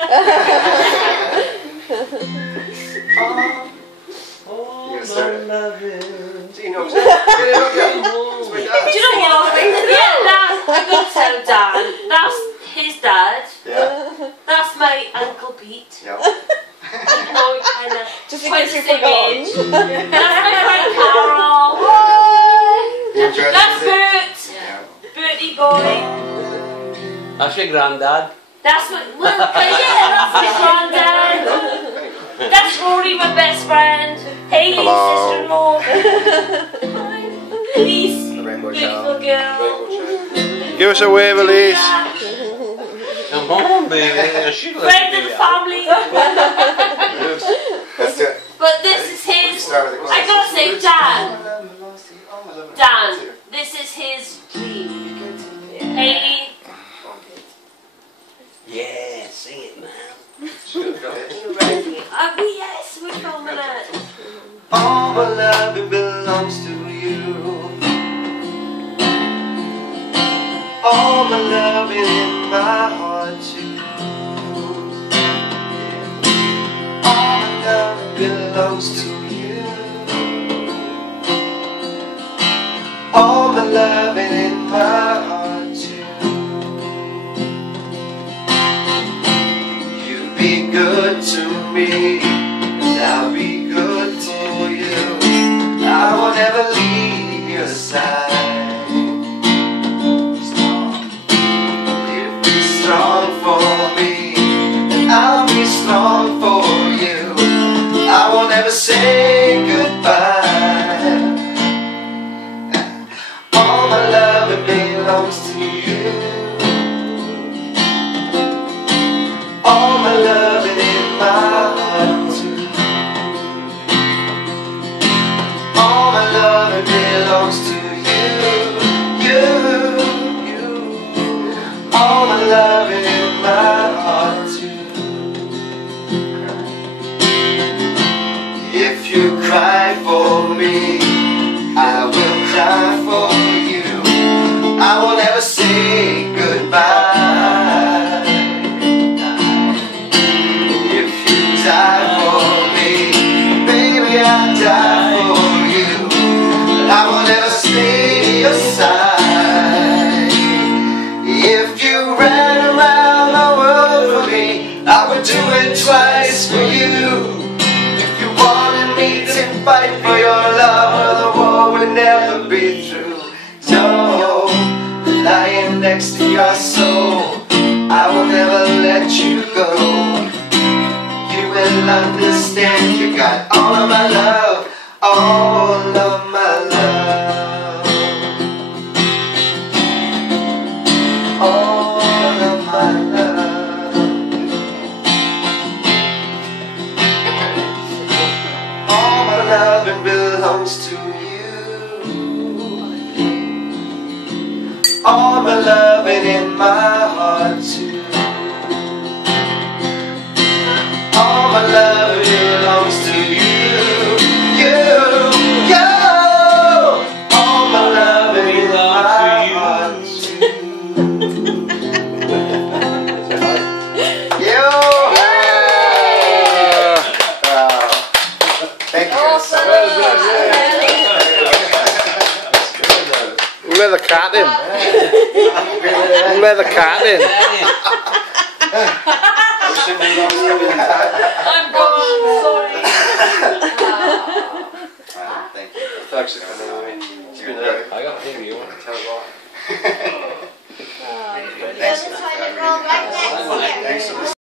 Do you know what? Yeah, I'm going to tell Dan. That's his dad. Yeah. That's my Uncle Pete. Yeah. Just in case you've forgotten. That's my friend Carol. That's Bert. Yeah. Bertie boy. That's your granddad. That's what. Well, yeah, that's my granddad. That's Rory, my best friend. Hayley's Hello. sister-in-law. Elise, Rainbow beautiful child. girl. Give us a wave, Elise. Come on, baby. She looks Friend of the family. Let's do it. But this is his. Start with the I gotta say, Dan, this is his dream. Hayley. Yeah, sing it, man. Yes, we're filming it. All my love, it belongs to you. All my love is in my heart too. All my love belongs to you. All my love is in my heart too. You be good to me, and I'll be good to you. I will never leave your side. Strong for me, and I'll be strong for you. I will never say goodbye. All my love, it belongs to you. All my love, it in my heart too. All my love, it belongs to you. All my love is in my heart too. If you cry for me, I will cry for you. I will never say goodbye. If you die for me, baby, I'll die for you. I will never stay aside. If you ran around the world for me, I would do it twice for you. If you wanted me to fight for your love, the war would never be through. So, lying next to your soul, I will never let you go. You will understand you got all of my love, all of my love. All of my love. All my love, it belongs to you. All my love, it in my heart too. All my love, it belongs to you. All my love, it in my heart too. Thank you. Let the cat in. Let the cat in. I'm gone, sorry. Thank you. Actually, it's been good. I got a thing you want to tell about. Thanks. Thanks.